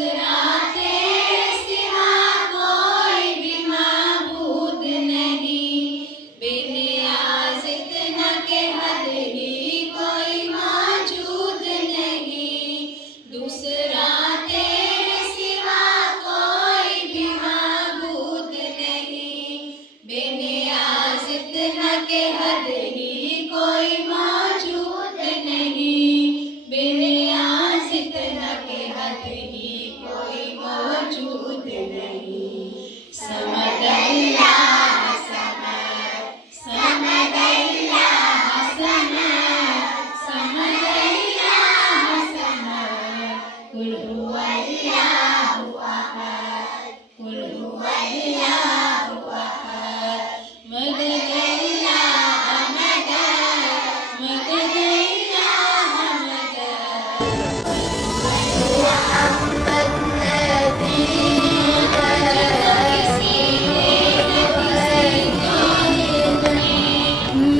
दूसरा तेरे सिवा कोई भी माबूद नहीं, बेनियाज़ इतना के हद ही कोई मौजूद नहीं। दूसरा तेरे सिवा कोई भी माबूद नहीं, बेनियाज़ इतना के हद ही कोई मौजूद नहीं, बेनियाज़ इतना के हद ही कोई मौजूद नहीं। समद अल्लाह समद, समद अल्लाह समद, समद अल्लाह समद, कुल हुवल्लाहु अहद, कुल हुवल्लाहु अहद, मदद अल्लाह मदद, मदद अल्लाह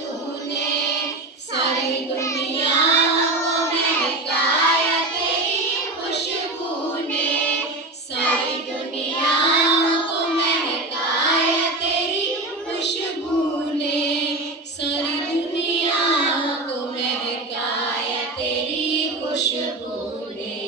तूने सारी दुनिया को महकाया तेरी खुशबू ने, सारी दुनिया को महकाया तेरी खुशबू ने, सारी दुनिया को महकाया तेरी खुशबू ने।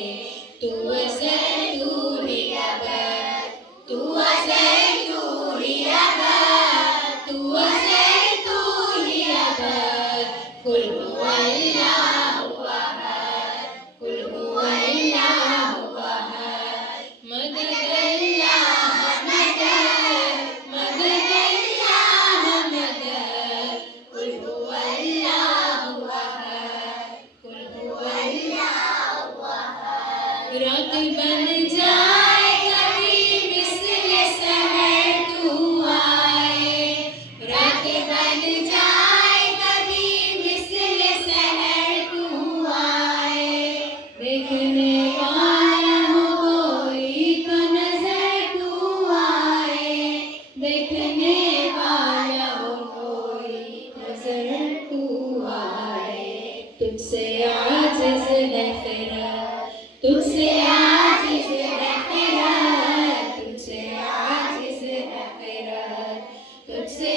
तू अज़ल तू ही अबद, तू अज़ल तू ही अबद, तू अज़ल तू ही अबद, कुल हुवल्लाहु अहद, कुल हुवल्लाहु अहद, मदद अल्लाह मदद, मदद अल्लाह मदद, कुल हुवल्लाहु अहद, कुल हुवल्लाहु अहद। रात बन जाए कभी मिस्ले सहर तू आए, रात बन जाए कभी मिस्ले सहर तू आए, देखने वाला हो कोई तो नजर तू आए, देखने वाला हो कोई नजर तू आए। तुझसे आजिज़ है फिरत, तुझसे आजिज़ है फिरत, तुझसे आजिज़ है फिरत, तुझसे